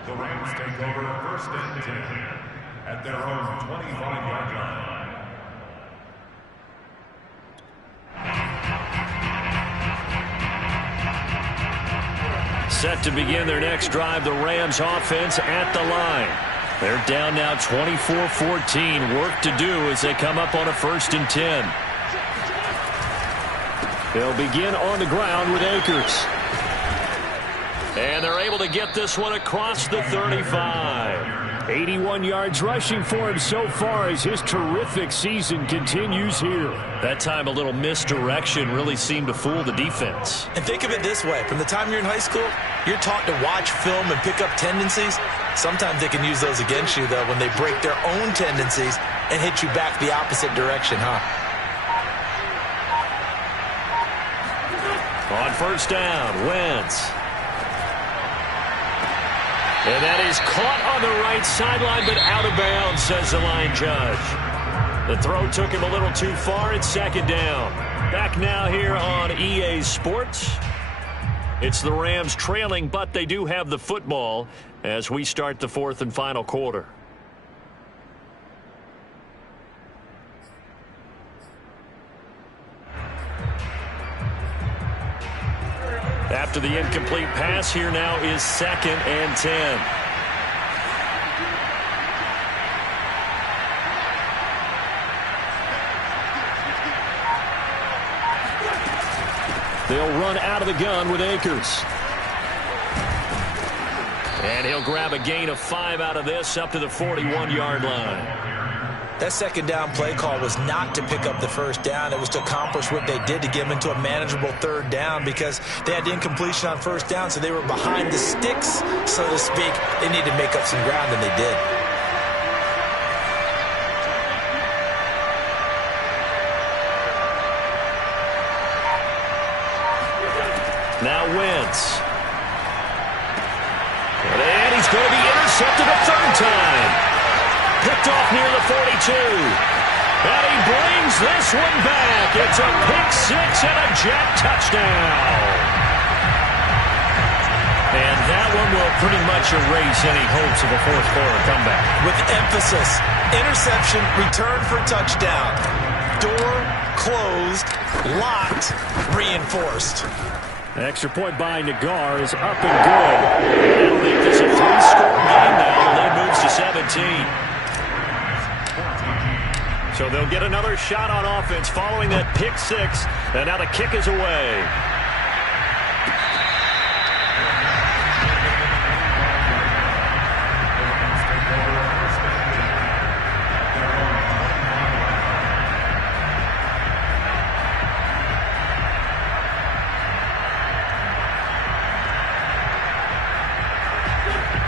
The Rams take over first and 10 at their own 25-yard line. Set to begin their next drive, the Rams offense at the line. They're down now 24-14. Work to do as they come up on a 1st and 10. They'll begin on the ground with Akers. And they're able to get this one across the 35. 81 yards rushing for him so far as his terrific season continues here. That time a little misdirection really seemed to fool the defense. And think of it this way. From the time you're in high school, you're taught to watch film and pick up tendencies. Sometimes they can use those against you, though, when they break their own tendencies and hit you back the opposite direction, huh? On first down, Wentz. And that is caught on the right sideline, but out of bounds, says the line judge. The throw took him a little too far. It's second down. Back now here on EA Sports. It's the Rams trailing, but they do have the football as we start the 4th and final quarter. After the incomplete pass, here now is 2nd and 10. run out of the gun with Akers. And he'll grab a gain of 5 out of this up to the 41-yard line. That second down play call was not to pick up the first down. It was to accomplish what they did, to get them into a manageable third down, because they had incompletion on first down, so they were behind the sticks, so to speak. They needed to make up some ground, and they did. Now Wentz. And he's going to be intercepted a third time. Picked off near the 42. And he brings this one back. It's a pick six and a Jet touchdown. And that one will pretty much erase any hopes of a fourth quarter comeback. With emphasis, interception, return for touchdown. Door closed, locked, reinforced. Extra point by Nagar is up and good. That'll make this a 3-score game now. The lead moves to 17. So they'll get another shot on offense following that pick six. And now the kick is away.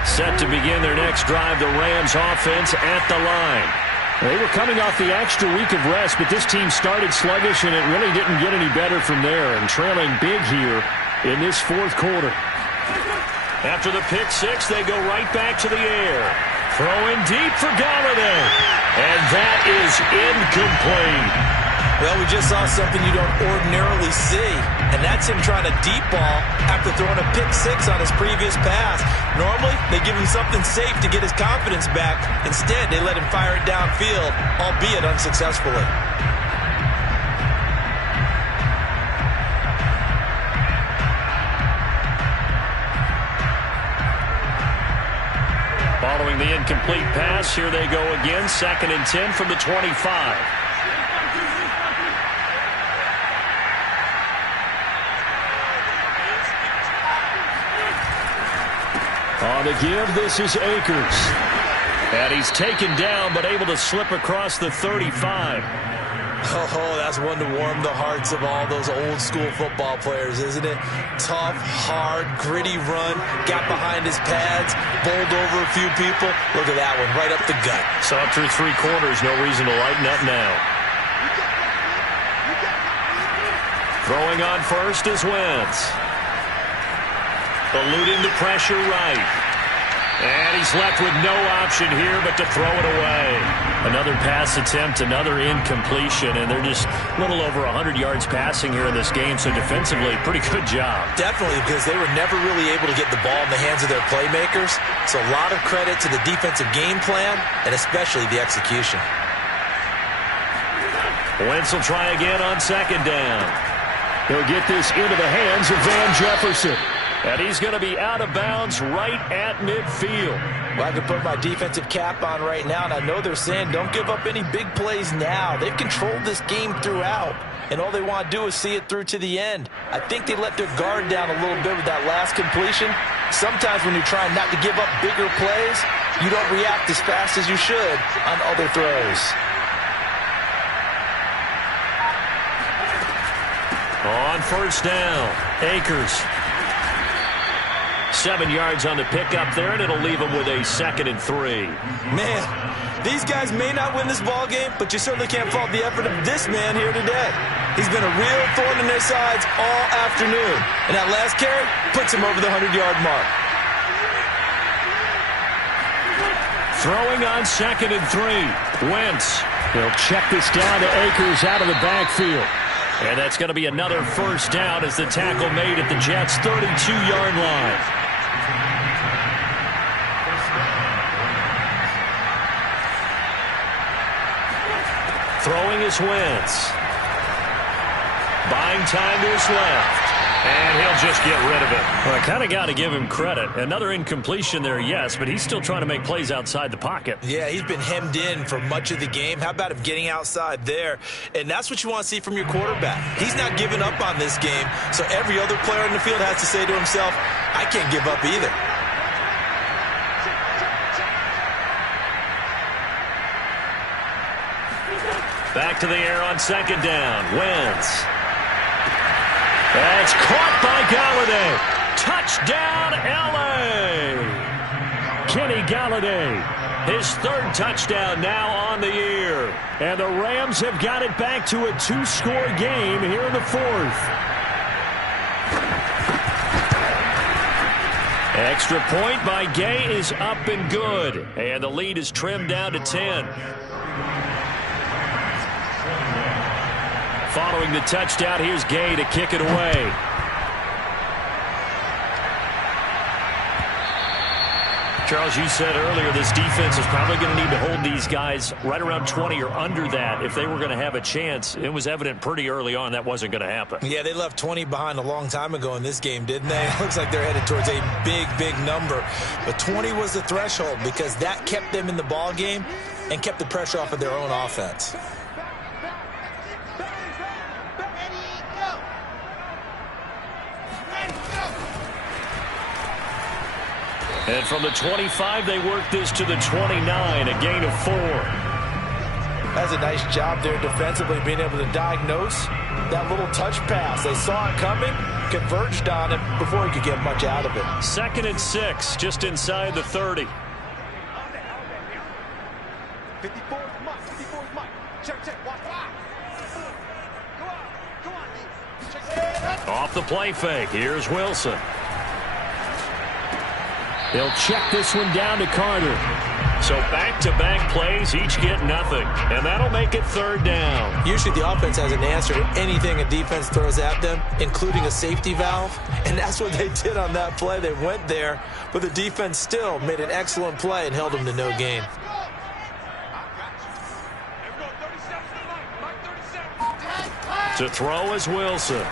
Set to begin their next drive, the Rams offense at the line. They were coming off the extra week of rest, but this team started sluggish, and it really didn't get any better from there, and trailing big here in this fourth quarter. After the pick six, they go right back to the air. Throwing deep for Galladay. And that is incomplete. Well, we just saw something you don't ordinarily see, and that's him trying to deep ball after throwing a pick six on his previous pass. Normally, they give him something safe to get his confidence back. Instead, they let him fire it downfield, albeit unsuccessfully. Following the incomplete pass, here they go again, 2nd and 10 from the 25. On the give, this is Akers. And he's taken down, but able to slip across the 35. Oh, that's one to warm the hearts of all those old-school football players, isn't it? Tough, hard, gritty run, got behind his pads, bowled over a few people. Look at that one, right up the gut. So after 3 quarters, no reason to lighten up now. Throwing on first is Wentz. Eluding the pressure right. And he's left with no option here but to throw it away. Another pass attempt, another incompletion, and they're just a little over 100 yards passing here in this game, so defensively, pretty good job. Definitely, because they were never really able to get the ball in the hands of their playmakers. So a lot of credit to the defensive game plan, and especially the execution. Wentz will try again on 2nd down. He'll get this into the hands of Van Jefferson. And he's going to be out of bounds right at midfield. Well, I can put my defensive cap on right now, and I know they're saying don't give up any big plays now. They've controlled this game throughout, and all they want to do is see it through to the end. I think they let their guard down a little bit with that last completion. Sometimes when you're trying not to give up bigger plays, you don't react as fast as you should on other throws. On 1st down, Akers. 7 yards on the pickup there, and it'll leave them with a 2nd and 3. Man, these guys may not win this ball game, but you certainly can't fault the effort of this man here today. He's been a real thorn in their sides all afternoon, and that last carry puts him over the 100-yard mark. Throwing on 2nd and 3. Wentz. He'll check this down to Akers out of the backfield. And that's going to be another 1st down as the tackle made at the Jets' 32-yard line. Throwing is Wentz. Buying time to his left. And he'll just get rid of it. Well, I kind of got to give him credit. Another incompletion there, yes, but he's still trying to make plays outside the pocket. Yeah, he's been hemmed in for much of the game. How about him getting outside there? And that's what you want to see from your quarterback. He's not giving up on this game, so every other player in the field has to say to himself, I can't give up either. Back to the air on second down. Wentz. That's caught by Galladay. Touchdown, L.A. Kenny Galladay, his third touchdown now on the year. And the Rams have got it back to a two-score game here in the fourth. Extra point by Gay is up and good. And the lead is trimmed down to 10. Following the touchdown, here's Gay to kick it away. Charles, you said earlier this defense is probably going to need to hold these guys right around 20 or under that if they were going to have a chance. It was evident pretty early on that wasn't going to happen. Yeah, they left 20 behind a long time ago in this game, didn't they? It looks like they're headed towards a big, big number. But 20 was the threshold because that kept them in the ball game and kept the pressure off of their own offense. And from the 25, they work this to the 29, a gain of 4. That's a nice job there defensively, being able to diagnose that little touch pass. They saw it coming, converged on it before he could get much out of it. 2nd and 6, just inside the 30. 54's Mike. 54's Mike. Check. Watch. Go on, check. Off the play fake, here's Wilson. They'll check this one down to Carter. So back-to-back plays, each get nothing. And that'll make it 3rd down. Usually the offense has an answer to anything a defense throws at them, including a safety valve. And that's what they did on that play. They went there, but the defense still made an excellent play and held them to no gain. To throw is Wilson.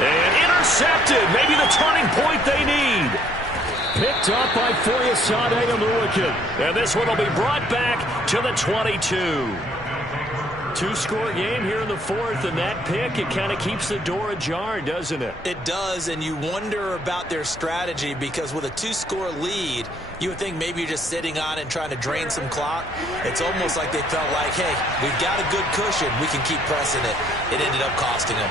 And intercepted. Maybe the turning point they need. Picked up by Foyesade Oluwakin. And this one will be brought back to the 22. Two-score game here in the fourth, and that pick, it kind of keeps the door ajar, doesn't it? It does, and you wonder about their strategy because with a two-score lead, you would think maybe you're just sitting on it and trying to drain some clock. It's almost like they felt like, hey, we've got a good cushion. We can keep pressing it. It ended up costing them.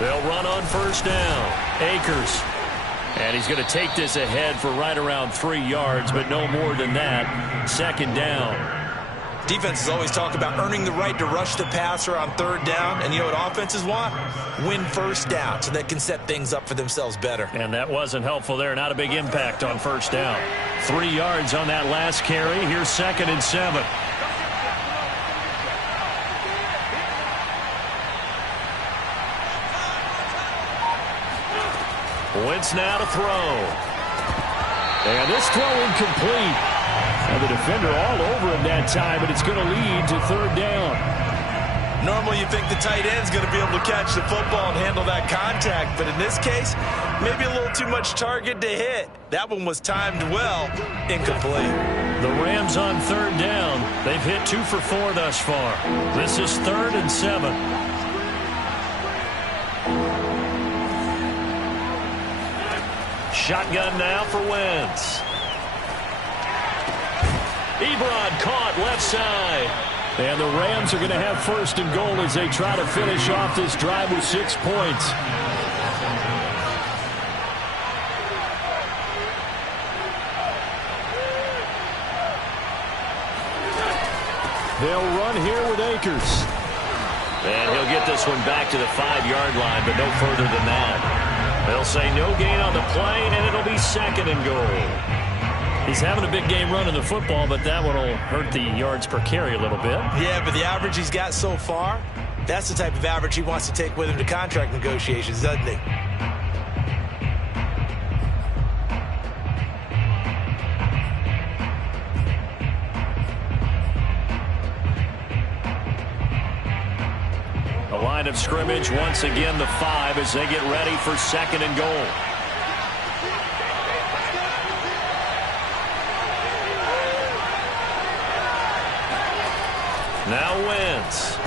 They'll run on first down. Akers. And he's going to take this ahead for right around 3 yards, but no more than that. 2nd down. Defenses always talk about earning the right to rush the passer on 3rd down. And you know what offenses want? Win first down so they can set things up for themselves better. And that wasn't helpful there. Not a big impact on first down. 3 yards on that last carry. Here's 2nd and 7. Wentz now to throw. And this throw incomplete. And the defender all over him that time, but it's going to lead to 3rd down. Normally you think the tight end's going to be able to catch the football and handle that contact, but in this case, maybe a little too much target to hit. That one was timed well, incomplete. The Rams on 3rd down. They've hit 2 for 4 thus far. This is 3rd and 7. Shotgun now for Wentz. Ebron caught left side. And the Rams are going to have 1st and goal as they try to finish off this drive with 6 points. They'll run here with Akers. And he'll get this one back to the 5-yard line, but no further than that. They'll say no gain on the play, and it'll be 2nd and goal. He's having a big game running the football, but that one will hurt the yards per carry a little bit. Yeah, but the average he's got so far, that's the type of average he wants to take with him to contract negotiations, doesn't he? Line of scrimmage, once again the 5 as they get ready for 2nd and goal. Now Wentz.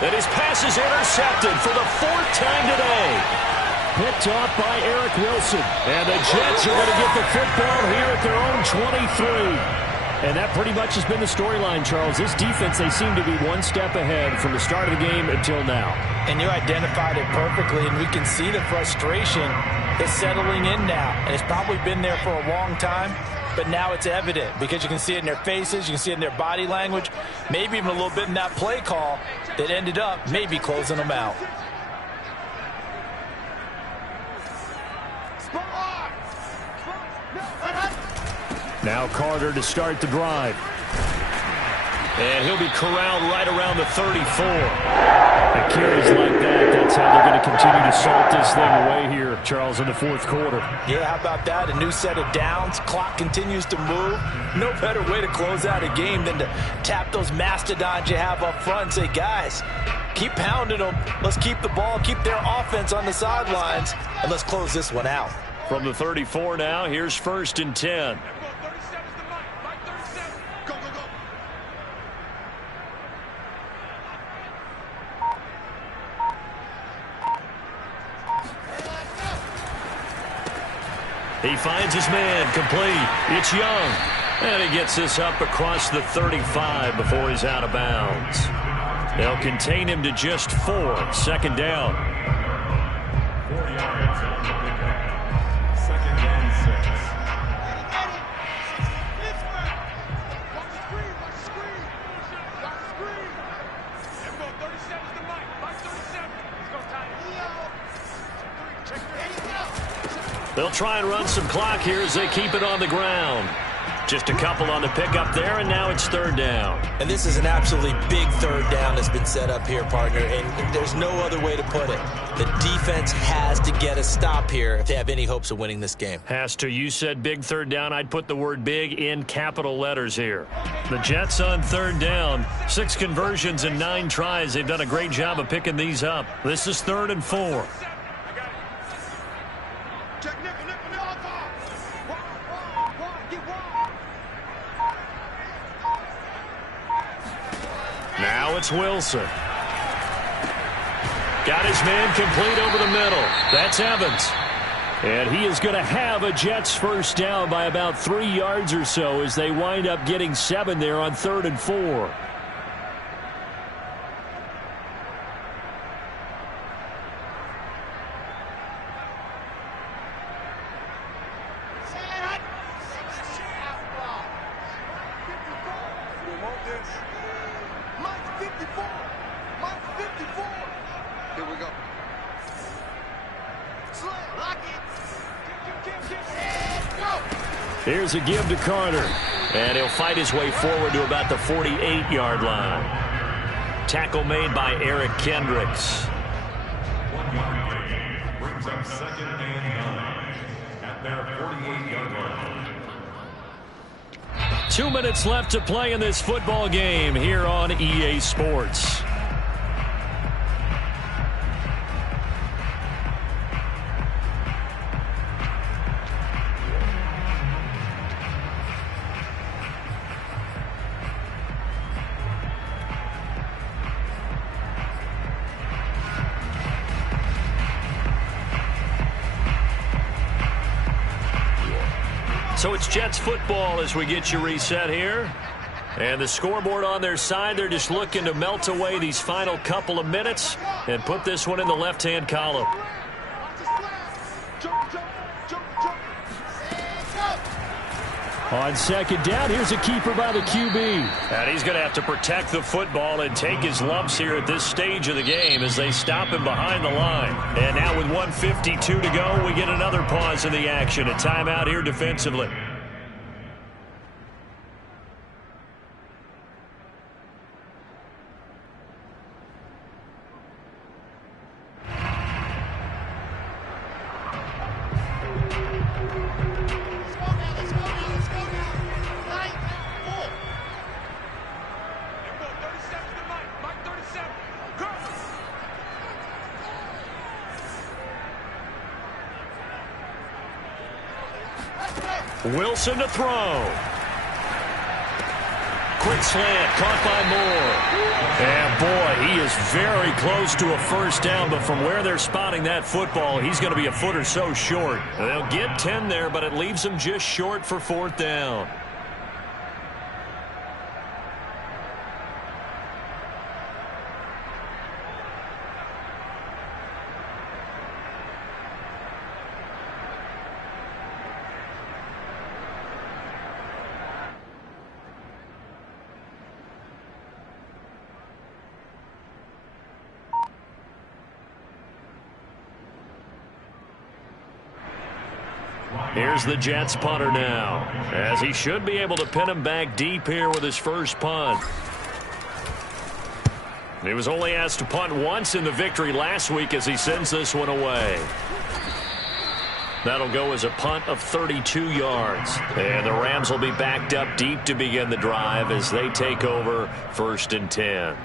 And his pass is intercepted for the 4th time today. Picked off by Eric Wilson. And the Jets are going to get the football here at their own 23. And that pretty much has been the storyline, Charles. This defense, they seem to be one step ahead from the start of the game until now. And you identified it perfectly, and we can see the frustration is settling in now. And it's probably been there for a long time, but now it's evident because you can see it in their faces, you can see it in their body language, maybe even a little bit in that play call that ended up maybe closing them out. Now Carter to start the drive. And he'll be corralled right around the 34. It carries like that. That's how they're going to continue to salt this thing away here, Charles, in the 4th quarter. Yeah, how about that? A new set of downs. Clock continues to move. No better way to close out a game than to tap those mastodons you have up front and say, guys, keep pounding them. Let's keep the ball, keep their offense on the sidelines, and let's close this one out. From the 34 now, here's 1st and 10. He finds his man, complete. It's Young. And he gets this up across the 35 before he's out of bounds. They'll contain him to just 4. 2nd down. 4 yards on the pickup. 2nd and 6. They'll try and run some clock here as they keep it on the ground. Just a couple on the pickup there, and now it's 3rd down. And this is an absolutely big 3rd down that's been set up here, partner, and there's no other way to put it. The defense has to get a stop here if they have any hopes of winning this game. Has to. You said big 3rd down. I'd put the word big in capital letters here. The Jets on 3rd down. 6 conversions and 9 tries. They've done a great job of picking these up. This is 3rd and 4. Now it's Wilson. Got his man complete over the middle. That's Evans. And he is going to have a Jets 1st down by about 3 yards or so as they wind up getting 7 there on 3rd and 4. Here's a give to Carter. And he'll fight his way forward to about the 48-yard line. Tackle made by Eric Kendricks. 1 yard gain brings up 2nd and 9 at their 48-yard line. 2 minutes left to play in this football game here on EA Sports. So it's Jets football as we get you reset here. And the scoreboard on their side, they're just looking to melt away these final couple of minutes and put this one in the left-hand column. On 2nd down, here's a keeper by the QB. And he's going to have to protect the football and take his lumps here at this stage of the game as they stop him behind the line. And now with 1:52 to go, we get another pause in the action. A timeout here defensively. Wilson to throw. Quick slant, caught by Moore. And boy, he is very close to a first down, but from where they're spotting that football, he's going to be a foot or so short. They'll get 10 there, but it leaves them just short for fourth down. Here's the Jets punter now, as he should be able to pin him back deep here with his first punt. He was only asked to punt once in the victory last week as he sends this one away. That'll go as a punt of 32 yards. And the Rams will be backed up deep to begin the drive as they take over 1st and 10.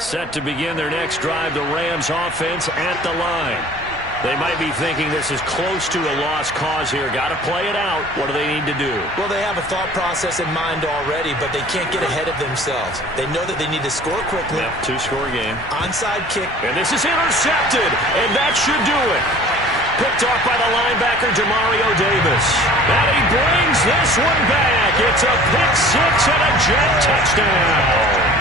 Set to begin their next drive, the Rams offense at the line. They might be thinking this is close to a lost cause here. Got to play it out. What do they need to do? Well, they have a thought process in mind already, but they can't get ahead of themselves. They know that they need to score quickly. Yep, two-score game. Onside kick. And this is intercepted, and that should do it. Picked off by the linebacker, Demario Davis. And he brings this one back. It's a pick six and a Jet touchdown.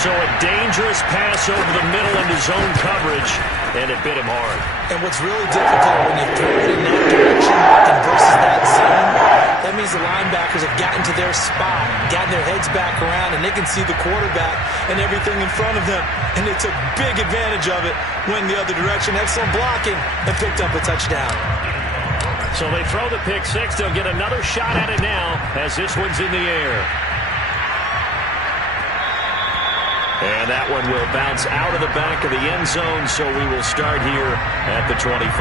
So a dangerous pass over the middle into zone coverage, and it bit him hard. And what's really difficult when you throw it in that direction and versus that zone, that means the linebackers have gotten to their spot, gotten their heads back around, and they can see the quarterback and everything in front of them. And they took big advantage of it, went the other direction, excellent blocking, and picked up a touchdown. So they throw the pick six. They'll get another shot at it now as this one's in the air. And that one will bounce out of the back of the end zone, so we will start here at the 25.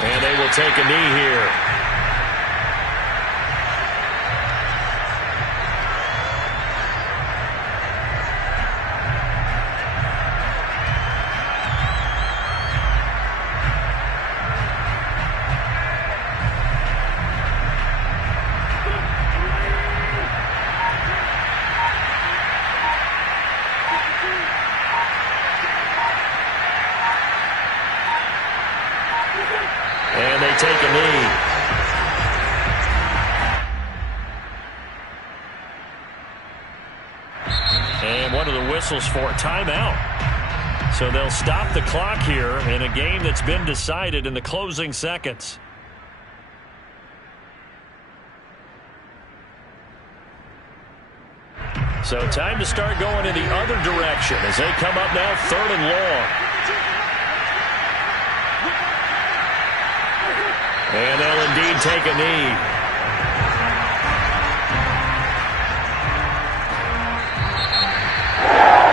And they will take a knee here. And they take a knee. And one of the whistles for a timeout. So they'll stop the clock here in a game that's been decided in the closing seconds. So time to start going in the other direction as they come up now 3rd and long. And they'll indeed take a knee.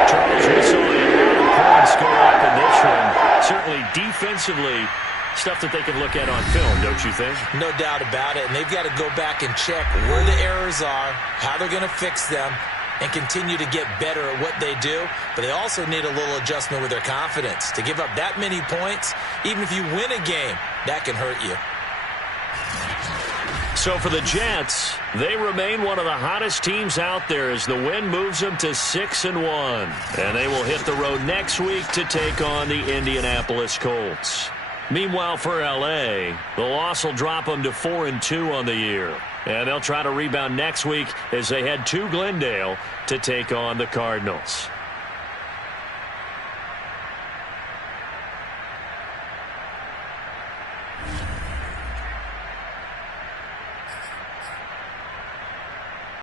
Charles, we saw a lot of points go up in this one. Certainly defensively, stuff that they can look at on film, don't you think? No doubt about it. And they've got to go back and check where the errors are, how they're going to fix them, and continue to get better at what they do. But they also need a little adjustment with their confidence. To give up that many points, even if you win a game, that can hurt you. So for the Jets, they remain one of the hottest teams out there as the win moves them to 6-1. And they will hit the road next week to take on the Indianapolis Colts. Meanwhile, for L.A., the loss will drop them to 4-2 on the year. And they'll try to rebound next week as they head to Glendale to take on the Cardinals.